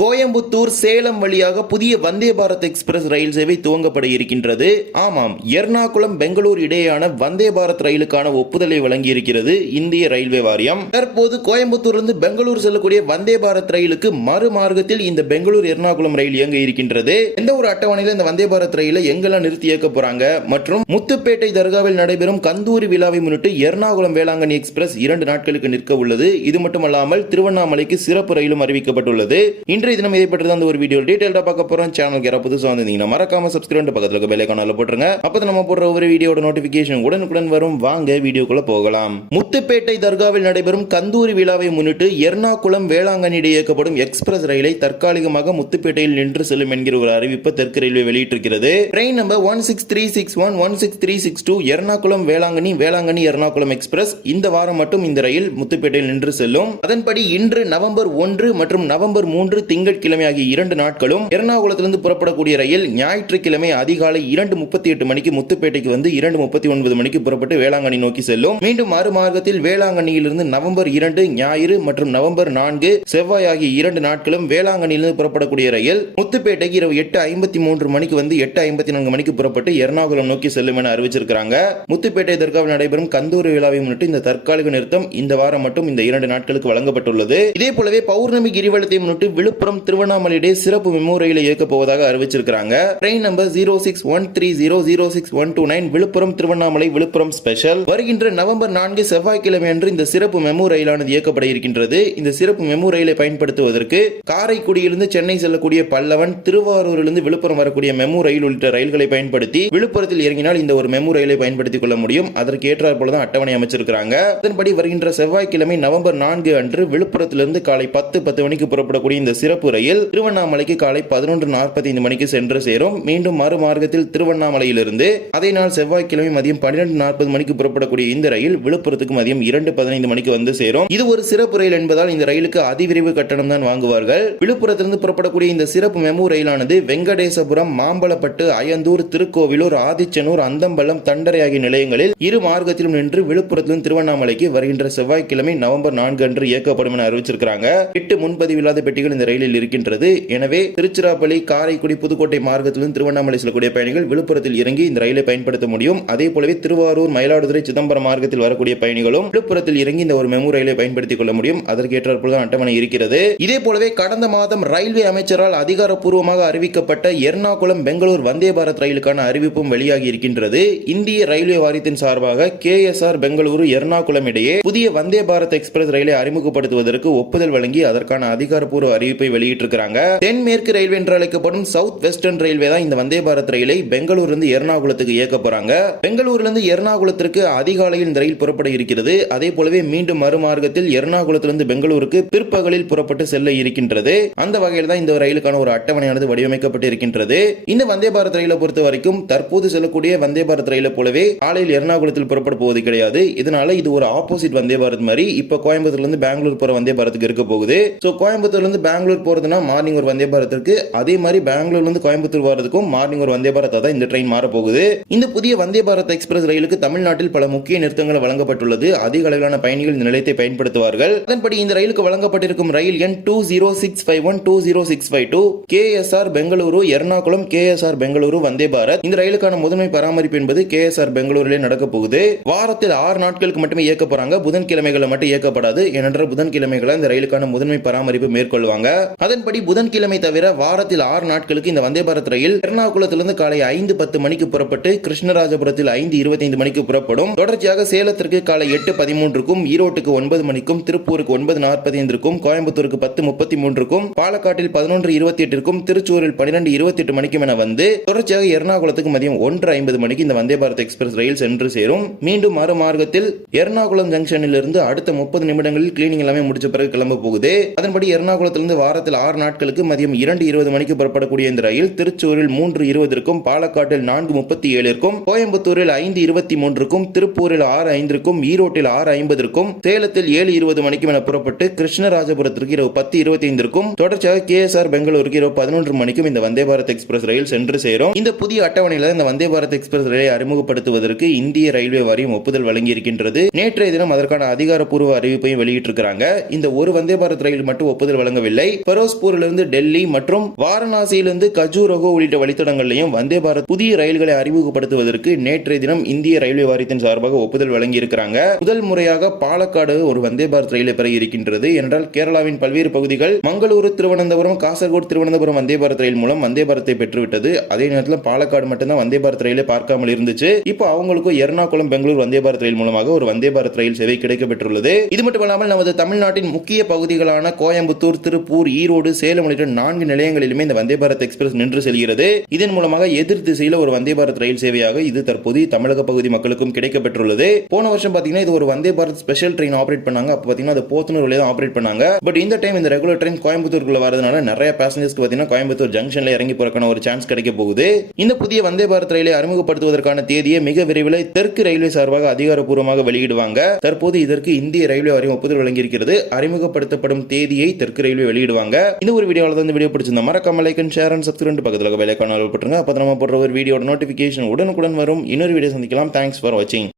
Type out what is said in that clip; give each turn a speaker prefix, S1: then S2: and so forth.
S1: கோயம்புத்தூர் சேலம் வழியாக புதிய வந்தே பாரத் எக்ஸ்பிரஸ் ரயில் சேவை துவங்கப்பட இருக்கின்றது. ஆமாம் எர்ணாகுளம் பெங்களூர் இடையேயான வந்தே பாரத் ரயிலுக்கான ஒப்புதலை வழங்கியிருக்கிறது இந்திய ரயில்வே வாரியம். தற்போது கோயம்புத்தூரிலிருந்து பெங்களூர் செல்லக்கூடிய வந்தே பாரத் ரயிலுக்கு மறுமார்க்கத்தில் இந்த பெங்களூர் எர்ணாகுளம் ரயில் இயங்க இருக்கின்றது. எந்த ஒரு அட்டவணையில இந்த வந்தே பாரத் ரயிலை எங்கெல்லாம் நிறுத்தி இயக்க போறாங்க? மற்றும் முத்துப்பேட்டை தர்காவில் நடைபெறும் கந்தூரி விழாவை முன்னிட்டு எர்ணாகுளம் வேளாங்கண்ணி எக்ஸ்பிரஸ் இரண்டு நாட்களுக்கு நிற்க உள்ளது. இது மட்டுமல்லாமல் திருவண்ணாமலைக்கு சிறப்பு ரயிலும் அறிவிக்கப்பட்டுள்ளது. இன்றைய தினம் இதை பற்றி தான் அந்த ஒரு வீடியோ டீடைல்டா பார்க்க போறோம். சேனலுக்கு யாராவது புதுசாக வந்திருந்தீங்கன்னா மறக்காம சப்ஸ்கிரைப் பக்கத்துல இருக்க பெல் போட்டுருங்க. அப்போ நம்ம போடுற ஒவ்வொரு வீடியோட நோட்டிபிகேஷன் உடனுக்குடன் வரும். வாங்க வீடியோக்குள்ள போகலாம். முத்துப்பேட்டை தர்காவில் நடைபெறும் கந்தூரி விழாவை முன்னிட்டு எர்ணாகுளம் வேளாங்கண்ணி இடையே இயக்கப்படும் எக்ஸ்பிரஸ் ரயிலை தற்காலிகமாக முத்துப்பேட்டையில் நின்று செல்லும் என்கிற ஒரு அறிவிப்பை தெற்கு ரயில்வே வெளியிட்டிருக்கிறது. Train number one six three six one one six three six two Ernakulam Velankanni Velankanni Ernakulam express. இந்த வாரம் மட்டும் இந்த ரயில் முத்துப்பேட்டையில் நின்று செல்லும். அதன்படி இன்று நவம்பர் ஒன்று மற்றும் நவம்பர் மூன்று திங்கட்கிழமை ஆகிய இரண்டு நாட்களும் எர்ணாகுளத்திலிருந்து புறப்படக்கூடிய ரயில் ஞாயிற்றுக்கிழமை அதிகாலை இரண்டு முப்பத்தி எட்டு மணிக்கு முத்துப்பேட்டைக்கு வந்து இரண்டு முப்பத்தி ஒன்பது மணிக்கு புறப்பட்டு வேளாங்கண்ணி நோக்கி செல்லும். மீண்டும் மறுமார்க்கத்தில் வேளாங்கண்ணியிலிருந்து நவம்பர் இரண்டு ஞாயிறு மற்றும் நவம்பர் நான்கு செவ்வாய் ஆகிய இரண்டு நாட்களும் வேளாங்கண்ணியிலிருந்து புறப்படக்கூடிய ரயில் முத்துப்பேட்டைக்கு இரவு எட்டு ஐம்பத்தி மூன்று மணிக்கு வந்து எட்டு ஐம்பத்தி நான்கு மணிக்கு புறப்பட்டு எர்ணாகுளம் நோக்கி செல்லும் என அறிவிச்சிருக்காங்க முத்துப்பேட்டை தர்காவில் நடைபெறும் கந்தூரி விழாவை முன்னிட்டு இந்த தற்காலிக நிறுத்தம் இந்த வாரம் மட்டும் இந்த இரண்டு நாட்களுக்கு வழங்கப்பட்டுள்ளது. இதே போலவே பௌர்ணமி கிரிவலத்தை முன்னிட்டு விழுப்புரம் திருவண்ணாமலை இடையே சிறப்பு மெமோ ரயிலை இயக்கப் போவதாக அறிவிச்சிருக்காங்க train number zero six one three zero zero six one two nine Villupuram Tiruvannamalai Villupuram special வருகின்ற நவம்பர் நான்கு செவ்வாய்க்கிழமை அன்று இந்த சிறப்பு மெமோ ரயிலானது இயக்கப்பட இருக்கின்றது. இந்த சிறப்பு மெமோ ரயிலை பயன்படுத்துவதற்கு காரைக்குடியிலிருந்து சென்னை செல்லக்கூடிய பல்லவன் திருவாரூரிலிருந்து விழுப்புரம் வரக்கூடிய மெமோ ரயில் உள்ளிட்ட ரயில்களை பயன்படுத்தி விழுப்புரத்தில் இறங்கினால் இந்த ஒரு மெமோ ரயிலை பயன்படுத்திக் கொள்ள முடியும். அதற்கு ஏற்றார் போலதான் அட்டவணை அமைச்சிருக்காங்க அதன்படி வருகின்ற செவ்வாய்க்கிழமை நவம்பர் நான்கு அன்று விழுப்புரத்திலிருந்து காலை பத்து பத்து மணிக்கு புறப்படக்கூடிய இந்த சிறப்பு ரயில் திருவண்ணாமலைக்கு காலை பதினொன்று நாற்பத்தைந்து மணிக்கு சென்று சேரும். மீண்டும் மறுமார்க்கத்தில் திருவண்ணாமலையிலிருந்து அதே நாள் செவ்வாய்க்கிழமை மதியம் பன்னிரண்டு நாற்பது மணிக்கு புறப்படக்கூடிய இந்த ரயில் விழுப்புரத்துக்கு மதியம் இரண்டு பதினைந்து மணிக்கு வந்து சேரும். இது ஒரு சிறப்பு ரயில் என்பதால் இந்த ரயிலுக்கு அதிவிரைவு கட்டணம் தான் வாங்குவார்கள். விழுப்புரத்திலிருந்து புறப்படக்கூடிய இந்த சிறப்பு மெமு ரயிலானது வெங்கடேசபுரம் மாம்பலப்பட்டு அயந்தூர் திருக்கோவிலூர் ஆதிச்சனூர் அந்தம்பலம் தண்டரை ஆகிய நிலையங்களில் இரு மார்க்கத்திலும் நின்று விழுப்புரத்திலும் திருவண்ணாமலைக்கு வருகின்ற செவ்வாய்க்கிழமை நவம்பர் நான்கு அன்று இயக்கப்படும் என அறிவிச்சிருக்காங்க எட்டு முன்பதிவில்லாத பெட்டிகள் இந்த ரயில் ரயிலில் இருக்கின்றது. எனவே திருச்சிராப்பள்ளி காரைக்குடி புதுக்கோட்டை மார்க்கத்திலும் திருவண்ணாமலை செல்லக்கூடிய பயணிகள் விழுப்புரத்தில் இறங்கி இந்த ரயிலை பயன்படுத்த முடியும். அதே போலவே திருவாரூர் மயிலாடுதுறை சிதம்பரம் மார்க்கத்தில் வரக்கூடிய பயணிகளும் விழுப்புரத்தில் இறங்கி இந்த ஒரு மெமு ரயிலை பயன்படுத்திக் கொள்ள முடியும். அதற்கேற்ற ஏற்றாற்போல் அட்டவணை இருக்கிறது. இதே போலவே கடந்த மாதம் ரயில்வே அமைச்சரால் அதிகாரப்பூர்வமாக அறிவிக்கப்பட்ட எர்ணாகுளம் பெங்களூர் வந்தே பாரத் ரயிலுக்கான அறிவிப்பும் வெளியாகி இருக்கின்றது. இந்திய ரயில்வே வாரியத்தின் சார்பாக K S R Bengaluru Ernakulam இடையே புதிய வந்தே பாரத் எக்ஸ்பிரஸ் ரயிலை அறிமுகப்படுத்துவதற்கு ஒப்புதல் வழங்கி அதற்கான அதிகாரப்பூர்வ அறிவிப்பை வெளியிட்டிருக்கிறாங்க. தென்மேற்கு ரயில்வே என்று அழைக்கப்படும் சவுத் வெஸ்டர்ன் ரயில்வே தான் இந்த வந்தே பாரத் ரயிலை பெங்களூரிலிருந்து எர்ணாகுளத்துக்கு இயக்க போறாங்க பெங்களூர்ல இருந்து எர்ணாகுளத்திற்கு அதிகாலையில் இந்த ரயில் புறப்பட இருக்கிறது. அதே போலவே மீண்டும் மறுமார்க்கத்தில் எர்ணாகுளத்திலிருந்து பெங்களூருக்கு பிற்பகலில் புறப்பட்டு செல்ல இருக்கின்றது. அந்த வகையில் தான் இந்த ரயிலுக்கான ஒரு அட்டவணையானது வடிவமைக்கப்பட்டு இருக்கின்றது. இந்த வந்தே பாரத் ரயிலை பொறுத்த வரைக்கும் தற்போது செல்லக்கூடிய வந்தே பாரத் ரயிலை போலவே காலையில் எர்ணாகுளத்தில் புறப்பட போவது கிடையாது. இதனால இது ஒரு ஆப்போசிட் வந்தே பாரத் மாதிரி. இப்ப கோயம்புத்தூர்ல இருந்து பெங்களூர் போற வந்தே பாரத்துக்கு இருக்க போகுது. சோ கோயம்புத்தூர்ல இருந்து பெங்களூர் போகிறதுனா மார்னிங் ஒரு வந்தே பாரத் இருக்கு. அதே மாதிரி பெங்களூர்லேருந்து கோயம்புத்தூர் வரதுக்கும் மார்னிங் ஒரு வந்தே பாரத் தான் இந்த ட்ரெயின் மாற போகுது இந்த புதிய வந்தே பாரத் எக்ஸ்பிரஸ் ரயிலுக்கு தமிழ்நாட்டில் பல முக்கிய நிறுத்தங்கள் வழங்கப்பட்டுள்ளது. அதிக அளவிலான பயணிகள் இந்த நிலையத்தை பயன்படுத்துவார்கள். அதன்படி இந்த ரயிலுக்கு வழங்கப்பட்டிருக்கும் ரயில் எண் two zero six five one two zero six five two KSR Bengaluru Ernakulam KSR Bengaluru Vande Bharat. இந்த ரயிலுக்கான முதன்மை பராமரிப்பு என்பது கேஎஸ்ஆர் பெங்களூரிலே நடக்க போகுது. வாரத்தில் ஆறு நாட்களுக்கு மட்டுமே இயக்க போறாங்க. புதன்கிழமைகளை மட்டும் இயக்கப்படாது. ஏனென்றால் புதன்கிழமைகளை இந்த ரயிலுக்கான முதன்மை பராமரிப்பு மேற்கொள்வாங்க. அதன்படி புதன்கிழமை தவிர வாரத்தில் ஆறு நாட்களுக்கு இந்த வந்தே பாரத் ரயில் எர்ணாகுளத்திலிருந்து காலை ஐந்து பத்து மணிக்கு புறப்பட்டு கிருஷ்ணராஜபுரத்தில் ஐந்து இருபத்தைந்து மணிக்கு புறப்படும். தொடர்ச்சியாக சேலத்திற்கு காலை எட்டு பதிமூன்றுக்கும் ஈரோட்டுக்கு ஒன்பது மணிக்கும் திருப்பூருக்கு ஒன்பது நாற்பத்தைந்திற்கும் கோயம்புத்தூருக்கு பத்து முப்பத்தி மூன்றுக்கும் பாலக்காட்டில் பதினொன்று இருபத்தி எட்டிற்கும் திருச்சூரில் பன்னிரண்டு இருபத்தி எட்டு மணிக்கும் என வந்து தொடர்ச்சியாக எர்ணாகுளத்துக்கு மதியம் ஒன்று ஐம்பது மணிக்கு இந்த வந்தே பாரத் எக்ஸ்பிரஸ் ரயில் சென்று சேரும். மீண்டும் மறு மார்க்கத்தில் எர்ணாகுளம் ஜங்ஷனில் இருந்து அடுத்த முப்பது நிமிடங்களில் கிளீனிங் எல்லாமே முடிச்ச பிறகு கிளம்ப போகுது. அதன்படி எர்ணாகுளத்திலிருந்து வார வாரத்தில் ஆறு நாட்களுக்கு மதியம் இரண்டு இருபது மணிக்கு புறப்படக்கூடிய இந்த ரயில் திருச்சூரில் மூன்று இருபதற்கும் பாலக்காட்டில் நான்கு முப்பத்தி ஏழிற்கும் கோயம்புத்தூரில் ஐந்து இருபத்தி மூன்றுக்கும் திருப்பூரில் ஆறு ஐந்திற்கும் ஈரோட்டில் ஆறு ஐம்பதற்கும் சேலத்தில் ஏழு இருபது மணிக்கும் என புறப்பட்டு கிருஷ்ணராஜபுரத்திற்கு இரவு பத்து இருபத்தி ஐந்திற்கும் தொடர்ச்சியாக கேஎஸ்ஆர் பெங்களூருக்கு இரவு பதினொன்று மணிக்கும் இந்த வந்தே பாரத் எக்ஸ்பிரஸ் ரயில் சென்று சேரும். இந்த புதிய அட்டவணையில் இந்த வந்தே பாரத் எக்ஸ்பிரஸ் ரயிலை அறிமுகப்படுத்துவதற்கு இந்திய ரயில்வே வாரியம் ஒப்புதல் வழங்கியிருக்கின்றது. நேற்றைய தினம் அதற்கான அதிகாரப்பூர்வ அறிவிப்பையும் வெளியிட்டிருக்கிறாங்க. இந்த ஒரு வந்தே பாரத் ரயில் மட்டும் ஒப்புதல் வழங்கவில்லை. ஃபெரோஸ்பூரிலிருந்து டெல்லி மற்றும் வாரணாசியிலிருந்து கஜூரகோ உள்ளிட்ட வழித்தடங்களையும் வந்தே பாரத் புதிய ரயில்களை அறிமுகப்படுத்துவதற்கு நேற்றைய தினம் இந்திய ரயில்வே வாரியத்தின் சார்பாக ஒப்புதல் வழங்கியிருக்கிறாங்க. முதல் முறையாக பாலக்காடு ஒரு வந்தே பாரத் ரயிலை பெற இருக்கின்றது. என்றால் கேரளாவின் பல்வேறு பகுதிகள் மங்களூரு திருவனந்தபுரம் காசர்கோடு திருவனந்தபுரம் வந்தே பாரத் ரயில் மூலம் வந்தே பாரத்தை பெற்றுவிட்டது. அதே நேரத்தில் பாலக்காடு மட்டும்தான் வந்தே பாரத் ரயிலை பார்க்காமல் இருந்துச்சு. இப்போ அவங்களுக்கும் எர்ணாகுளம் பெங்களூர் வந்தே பாரத் ரயில் மூலமாக ஒரு வந்தே பாரத் ரயில் சேவை கிடைக்கப்பெற்றுள்ளது. இது மட்டும் இல்லாமல் நமது தமிழ்நாட்டின் முக்கிய பகுதிகளான கோயம்புத்தூர் திருப்பூர் ஈரோடு சேலம் உள்ளிட்ட நான்கு நிலையங்களிலுமே இந்த வந்தே பாரத் எக்ஸ்பிரஸ் நின்று செல்கிறது. இதன் மூலமாக எதிர் திசையில் ஒரு வந்தே பாரத் ரயில் சேவையாக இது தற்போது தமிழக பகுதி மக்களுக்கும் கிடைக்கப்பெற்றுள்ளது. போன வருஷம் பாத்தீங்கன்னா இது ஒரு Vande Bharat special train operate பண்ணாங்க. அப்ப பாத்தீங்கன்னா அது போத்தனூர் தான் ஆபரேட் பண்ணாங்க. பட் இந்த டைம் இந்த ரெகுலர் ட்ரெயின் கோயம்புத்தூருக்குள்ள வரதுனால நிறைய பேசஞ்சர்ஸ்க்கு பாத்தீங்கன்னா கோயம்புத்தூர் ஜங்ஷன்ல இறங்கி போறக்கான ஒரு சான்ஸ் கிடைக்க போகுது. இந்த புதிய வந்தே பாரத் ரயிலை அறிமுகப்படுத்துவதற்கான தேதியை மிக விரைவில் தெற்கு ரயில்வே சார்பாக அதிகாரப்பூர்வமாக வெளியிடுவாங்க. தற்போது இதற்கு இந்திய ரயில்வே வாரியம் ஒப்புதல் வழங்கியிருக்கிறது. அறிமுகப்படுத்தப்படும் தேதியை தெற்கு ரயில்வே வெளியிடுவாங்க. இந்த ஒரு வீடியோவில் தான் இந்த வீடியோ பிடிச்சிருந்தா மறக்காம like and share and subscribe பக்கத்தில் வேலைக்கான போட்டுருங்க. அப்போ நம்ம போடுற ஒரு வீடியோட நோட்டிஃபிகேஷன் உடனுக்குடன் வரும். இன்னொரு வீடியோ சந்திக்கலாம். தேங்க்ஸ் ஃபார் வாட்சிங்